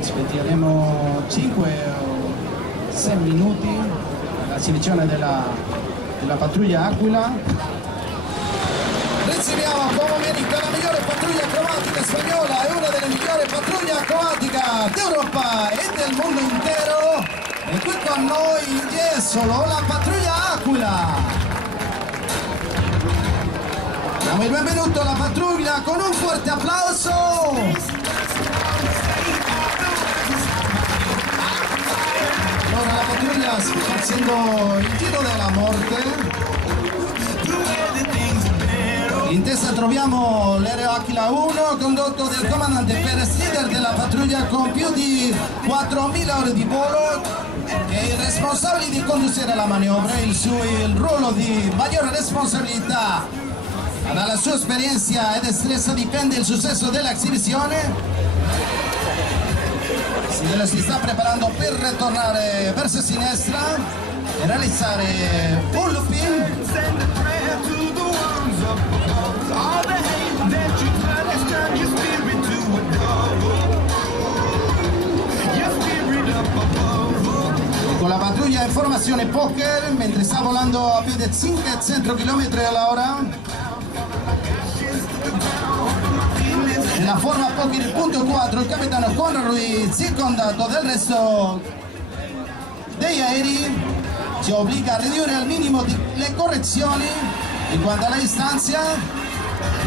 aspetteremo 5 o 6 minuti la selezione della pattuglia Aquila. Riceviamo come America la migliore pattuglia acrobatica spagnola e una delle migliori pattuglie acrobatiche d'Europa e del mondo intero. E qui con noi è solo la pattuglia Aquila. Diamo il benvenuto alla pattuglia con un forte applauso. Allora la pattuglia sta facendo il giro della morte. In testa troviamo l'aereo Aquila 1 condotto dal comandante Perez, leader della pattuglia con più di 4.000 ore di volo, che è il responsabile di condurre la manovra. Il ruolo di maggiore responsabilità. Dalla sua esperienza e destrezza dipende il successo dell'esibizione. Si sta preparando per ritornare verso sinistra e realizzare un looping. Con la pattuglia in formazione poker, mentre sta volando a più di 500 km all'ora. Nella forma poker punto 4 il capitano Conrad Ruiz, circondato del resto degli aerei, ci obbliga a ridurre al minimo le correzioni in quanto alla distanza.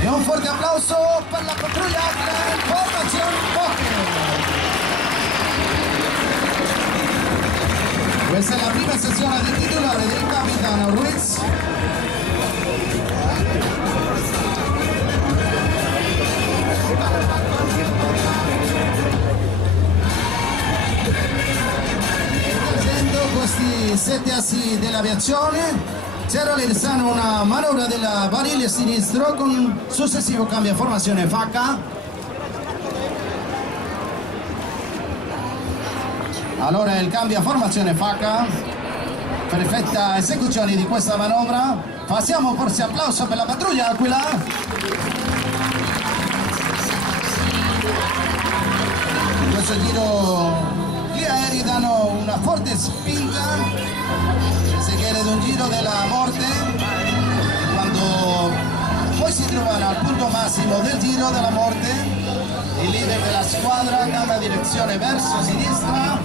E un forte applauso per la pattuglia Aquila in formazione poker. Questa è la prima sezione del titolare del capitano Ruiz. Questi 7 assi dell'aviazione ci realizzano una manovra della barile sinistro con successivo cambio formazione FH. Allora il cambio formazione FH, perfetta esecuzione di questa manovra. Facciamo forse applauso per la pattuglia Aquila. In questo giro gli aerei danno una forte spinta, si chiede un giro della morte, quando poi si trovano al punto massimo del giro della morte, il leader della squadra cambia direzione verso sinistra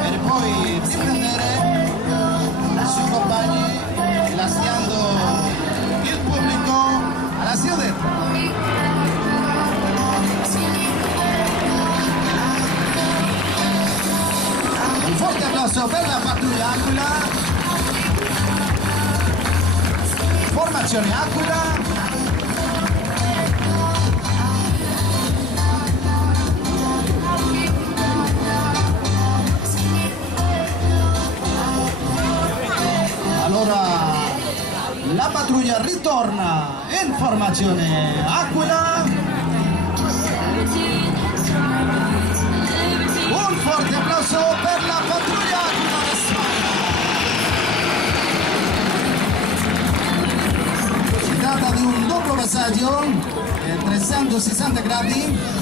per poi riprendere i suoi compagni lasciando il pubblico alla destra. Un forte applauso per la pattuglia Aquila. Formazione Aquila. Allora la pattuglia ritorna in formazione Aquila. Un forte applauso per la pattuglia Aquila di Spagna. Si tratta di un doppio passaggio 360 gradi.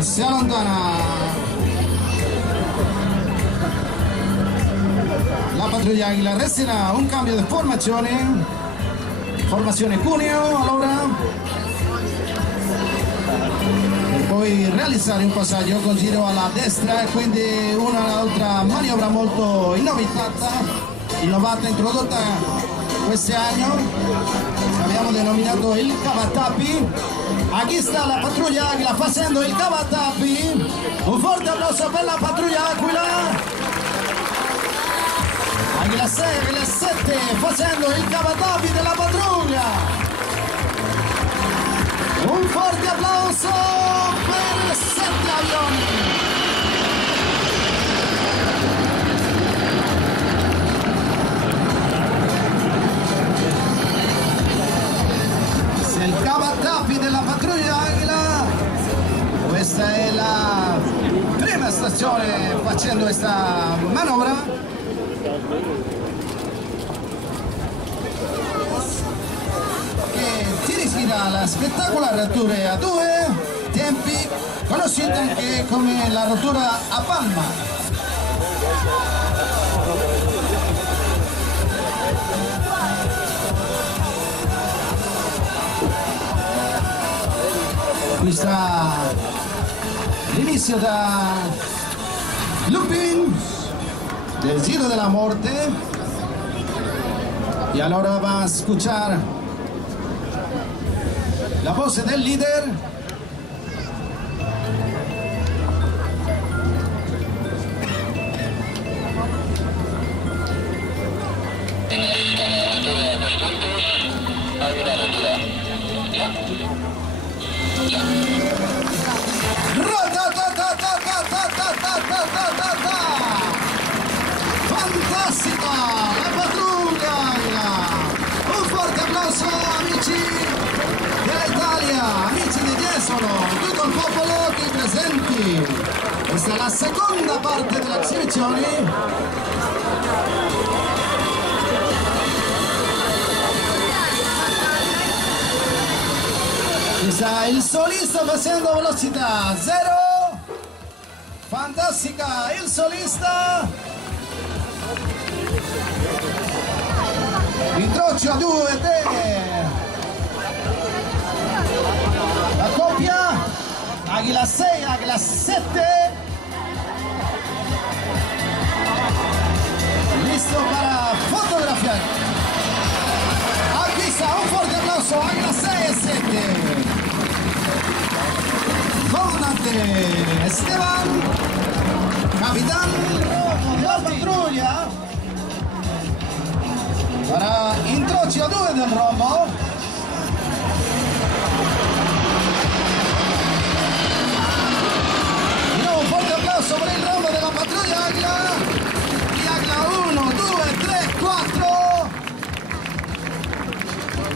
Si allontana la pattuglia Aquila, resterà un cambio di formazione Cuneo allora, per poi realizzare un passaggio con giro alla destra e quindi un'altra manovra molto innovata introdotta quest'anno, abbiamo denominato il cavatappi. Aquí sta la pattuglia Aquila facendo il cavatappi. Un forte applauso per la pattuglia Aquila. Aquila 6, Aquila 7 facendo il cavatappi della pattuglia. Un forte applauso per 7 avioni. stazione facendo questa manovra. Che si ispira alla spettacolare rottura a due tempi, conosciuta anche come la rottura a palma. Qui sta l'inizio da looping del Giro de la Muerte, y ahora va a escuchar la voz del líder. Fantastica la pattuglia! Un forte applauso amici dell'Italia, amici di Jesolo, tutto il popolo qui presenti. Questa è la seconda parte delle esibizioni. Sta il solista facendo velocità 0. Fantastica il solista. Incrocio a 2 la coppia Águila 6, Águila 7. Listo para fotografiar. Aquí está un fuerte aplauso, Águila 6 y 7. Comandante Esteban, capitán de la patrulla, para incrocio 2 del rombo. Y un fuerte aplauso por el rombo de la patrulla Águila. Y Águila 1, 2, 3, 4.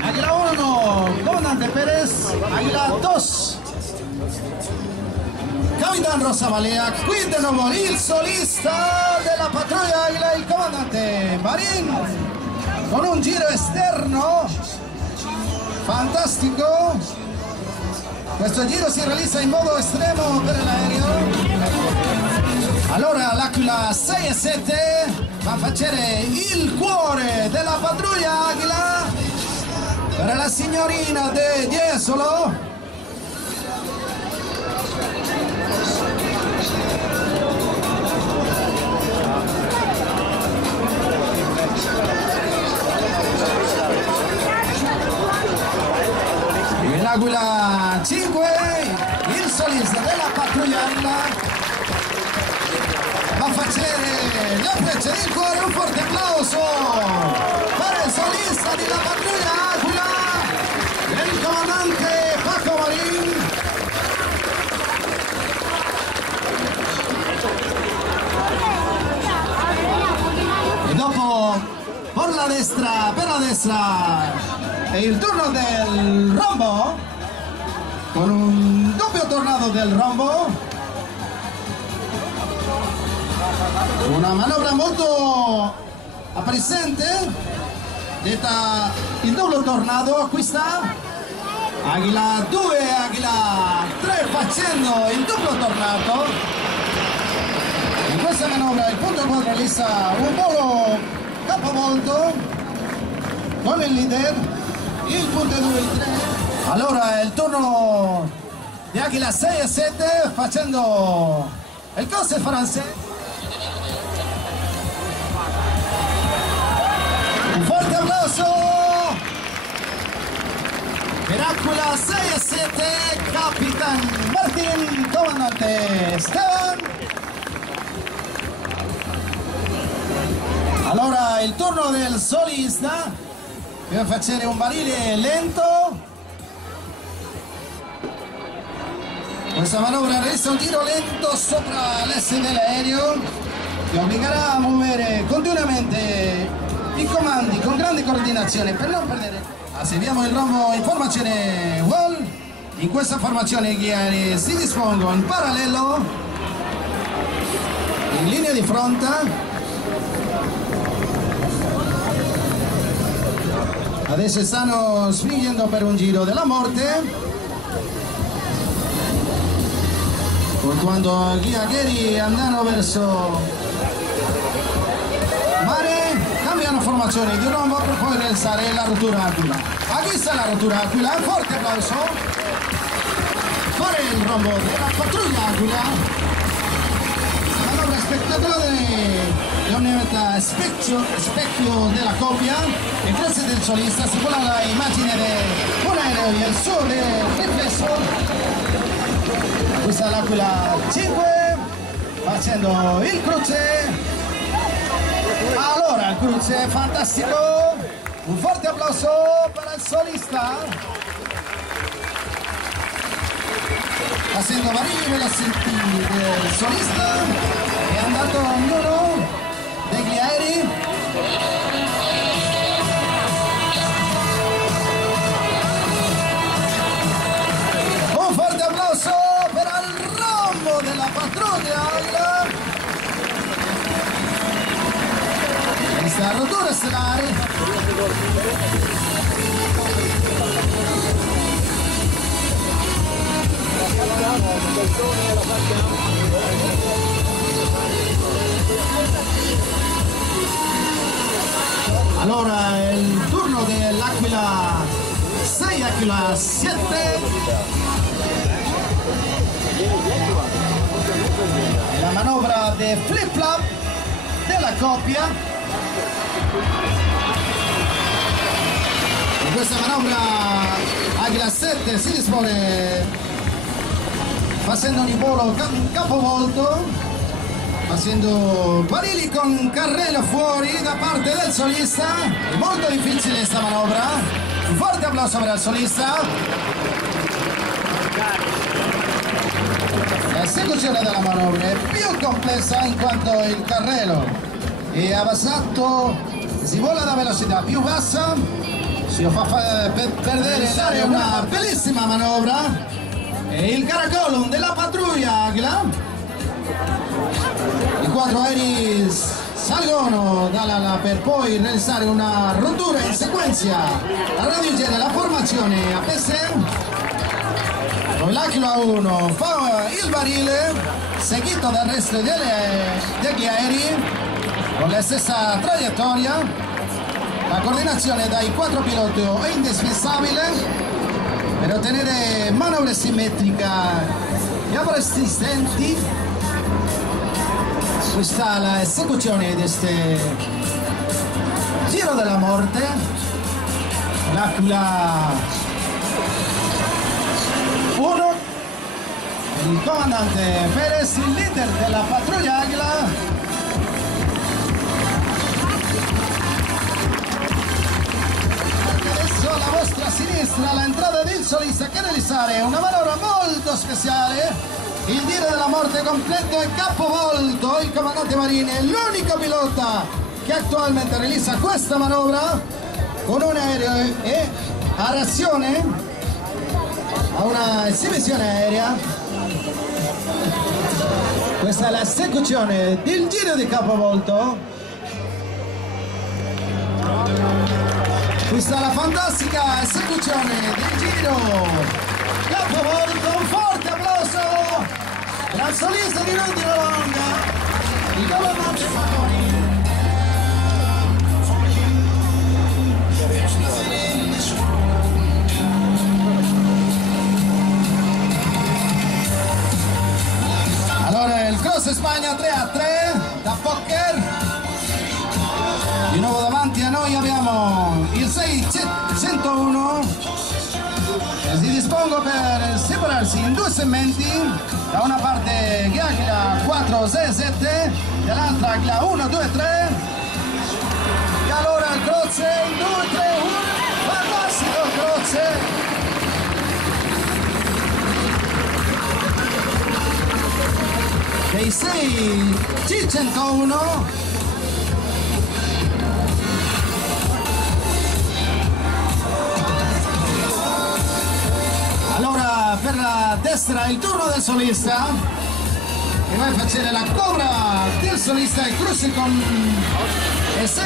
Águila 1, comandante Pérez. Águila 2. Capitán Rosa Valea, qui de nuovo il solista della pattuglia Águila, il comandante Marín, con un giro esterno fantastico. Questo giro si realizza in modo estremo per l'aereo. Allora l'Aquila 6 e 7 va a facere il cuore della pattuglia Águila per la signorina di Jesolo. L'Aquila 5, il solista della pattuglia Águila, va a facere la freccia del cuore. Un forte applauso per il solista della pattuglia Águila, il comandante Paco Marín. E dopo per la destra è il turno del rombo, con un doppio tornado del rombo, una manovra molto appresente detta il doppio tornado. Qui sta Águila 2, Águila 3 facendo il doppio tornado. In questa manovra il punto 4 realizza un volo capovolto con il leader. Il punto 2 e 3. Allora è il turno di Águila 6 e 7 facendo il corso francese. Un forte applauso per Águila 6 e 7, Capitan Martín, comandante Esteban. Allora il turno del solista. Per fare un barile lento. Questa manovra realizza un giro lento sopra l'asse dell'aereo che obbligherà a muovere continuamente i comandi con grande coordinazione per non perdere. Seguiamo il rombo in formazione wall. In questa formazione i ghiari si dispongono in parallelo in linea di fronte. Adesso stanno spingendo per un giro della morte. Quando gli agheri andano verso mare, cambiano formazione di rombo per poi realizzare la rottura aquila. Qui sta la rottura aquila, un forte applauso. Fare il rombo della pattuglia aquila. Manovra spettacolare di una specchio della coppia, e grazie del solista si vola la immagine di un aereo e il sole riflesso. Questa è l'Aquila 5 facendo il cruce. Allora il cruce è fantastico, un forte applauso per il solista, facendo varie velocità del solista. È andato ognuno degli aerei. Un forte applauso per il rombo della pattuglia. Questa rottura stellare. Allora è il turno dell'Aquila 6, Aquila 7. La manovra di flip flop della coppia. In questa manovra Aquila 7 si dispone facendo un volo capovolto, facendo barili con carrello fuori da parte del solista. È molto difficile questa manovra. Un forte applauso per il solista. L'esecuzione della manovra è più complessa in quanto il carrello è abbassato, si vola da velocità più bassa, si fa perdere una bellissima manovra. E il caracolum della pattuglia Aquila, i 4 aerei salgono dall'ala per poi realizzare una rottura in sequenza a raggiungere la formazione a PC. L'Aquila 1 fa il barile seguito dal resto degli aerei con la stessa traiettoria. La coordinazione dai 4 piloti è indispensabile per ottenere manovre simmetriche e persistenti. Questa è l'esecuzione di questo giro della morte. L'Aquila 1, il comandante Perez, il leader della pattuglia Aquila. Adesso alla vostra sinistra l'entrata del solista che realizzare una manovra molto speciale, il giro della morte completo e capovolto. Il comandante Marini è l'unico pilota che attualmente realizza questa manovra con un aereo e a reazione a una esibizione aerea. Questa è l'esecuzione del giro di capovolto. Questa è la fantastica esecuzione del giro capovolto. Un forte applauso per il solista di Rudy Longa, il comandante Facconi. Allora il Cross Spagna 3-3 da Poker. Di nuovo davanti a noi abbiamo il 601 che si dispongono per separarsi in due segmenti. Da una parte Aquila 467, dall'altra Aquila 123. E allora il Cross 2-3-1, fantastico Cross. Dei 6 G101. Allora per la destra il turno del solista che vai a fare la cobra del solista e cruce con e 6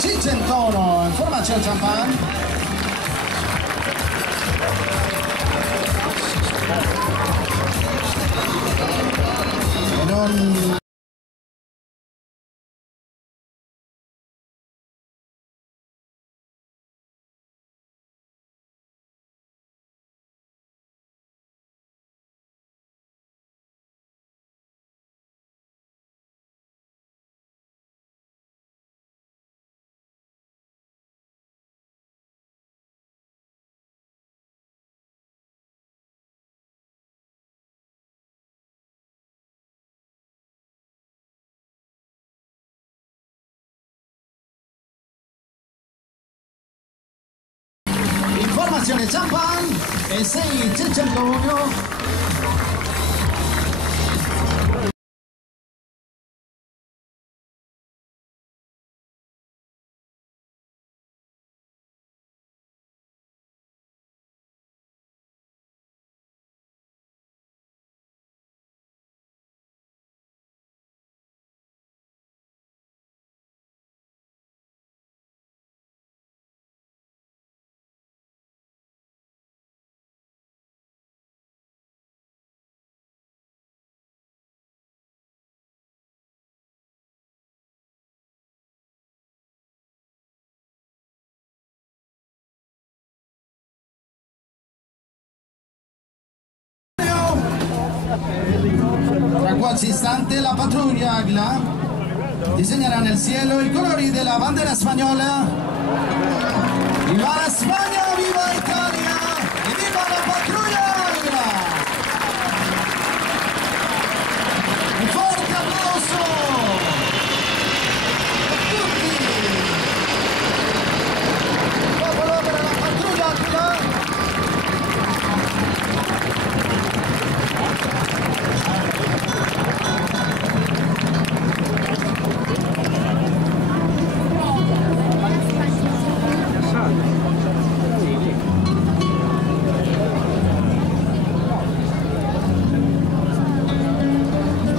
501 informazione champagne e non informazione champagne e 6 501 Tra qualche istante la pattuglia Águila disegnerà nel cielo i colori della bandiera spagnola. Viva la Spagna, viva Italia e viva la pattuglia Águila! Un forte applauso a tutti! Popolo per la pattuglia Águila!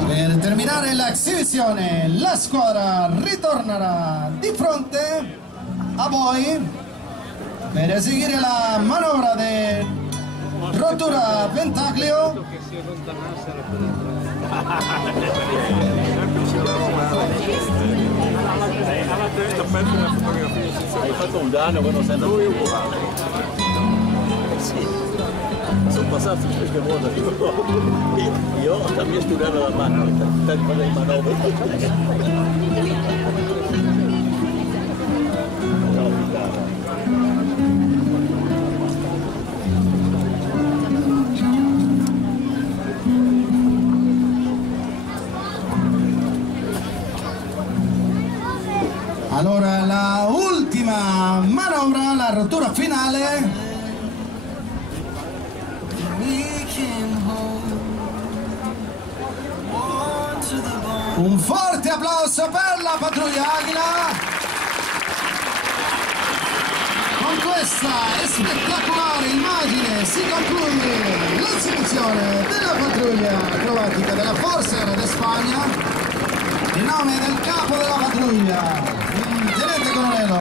Per terminare l'esibizione, la squadra ritornerà di fronte a voi per eseguire la manovra di rottura pentacleo. Hai fatto un danno quando sei andato io? Sì, sono passato queste volte. Io también studiavo la mano, tanto le manovre. Allora, la ultima manovra, la rottura finale. Un forte applauso per la pattuglia Águila. Con questa spettacolare immagine si conclude l'esibizione della pattuglia acrobatica della Forza Aérea de Spagna in nome del capo della pattuglia